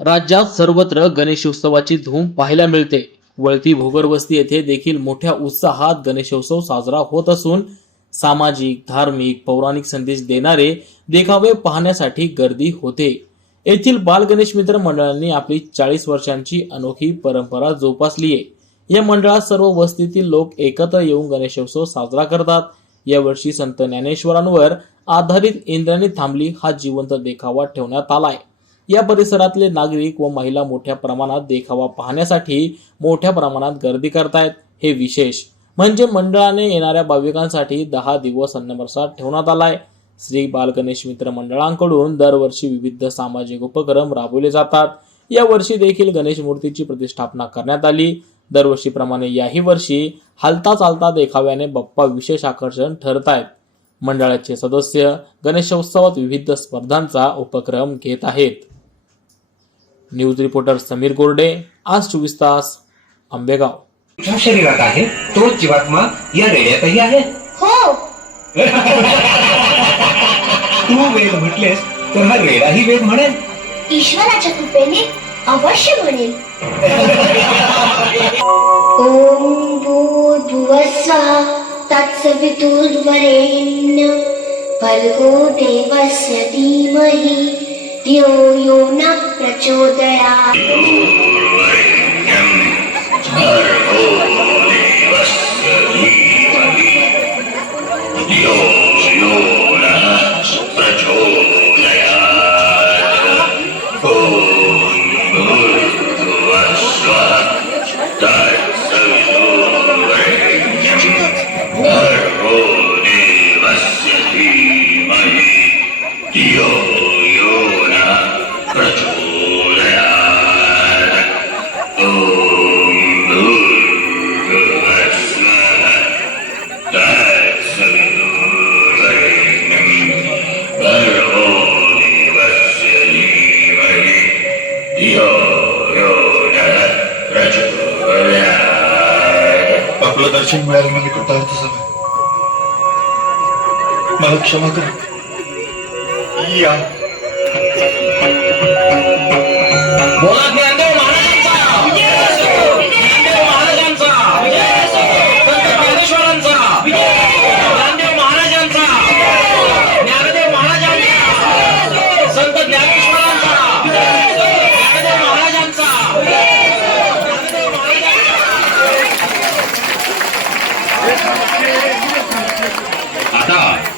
राज्यात सर्वत्र गणेशोत्सवाची धूम पाहायला मिळते. वळती भोगरवस्ती येथे देखील मोठ्या उत्साहात गणेशोत्सव साजरा होत असून सामाजिक धार्मिक पौराणिक संदेश देणारे देखावे पाहण्यासाठी गर्दी होते. येथील बाल गणेश मित्र मंडळांनी आपली चाळीस वर्षांची अनोखी परंपरा जोपासली आहे. या मंडळात सर्व वस्तीतील लोक एकत्र येऊन गणेशोत्सव साजरा करतात. यावर्षी संत ज्ञानेश्वरांवर आधारित इंद्राने थांबली हा जिवंत देखावा ठेवण्यात आलाय या परिसरातले नागरिक व महिला मोठ्या प्रमाणात देखावा पाहण्यासाठी मोठ्या प्रमाणात गर्दी करतायत. हे विशेष म्हणजे मंडळाने येणाऱ्या भाविकांसाठी दहा दिवस अन्नप्रसाद ठेवण्यात आलाय. श्री बालगणेश मित्र मंडळांकडून दरवर्षी विविध सामाजिक उपक्रम राबवले जातात. या वर्षी देखील गणेश मूर्तीची प्रतिष्ठापना करण्यात आली. दरवर्षीप्रमाणे याही वर्षी हालता चालता देखाव्याने बाप्पा विशेष आकर्षण ठरत आहेत मंडळाचे सदस्य गणेशोत्सवात विविध स्पर्धांचा उपक्रम घेत आहेत. न्यूज रिपोर्टर समीर गोरडे आज चोवीस तास आंबेगाव. तुझ्या शरीरात आहे. तोच जीवात्मा या रेड्यातही आहे. हो. तू वेद म्हटलेस तर हा रेडाही वेद म्हणेल. ईश्वराच्या कृपेने अवश्य म्हणेल. ओम भूर्भुवस्वः तत्सवितुर्वरेण्यं भर्गो देवस्य धीमहि। धियो यो न प्रचोदयात् आपलं दर्शन मिळालं मी कृतार्थ झालो. मला क्षमा कर. या. बोला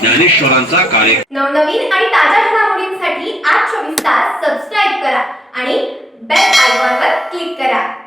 ज्ञानेश्वरांचा कार्य. नवनवीन आणि ताज्या घडामोडींसाठी आज चोवीस तास सबस्क्राईब करा आणि बेल आयकॉनवर क्लिक करा.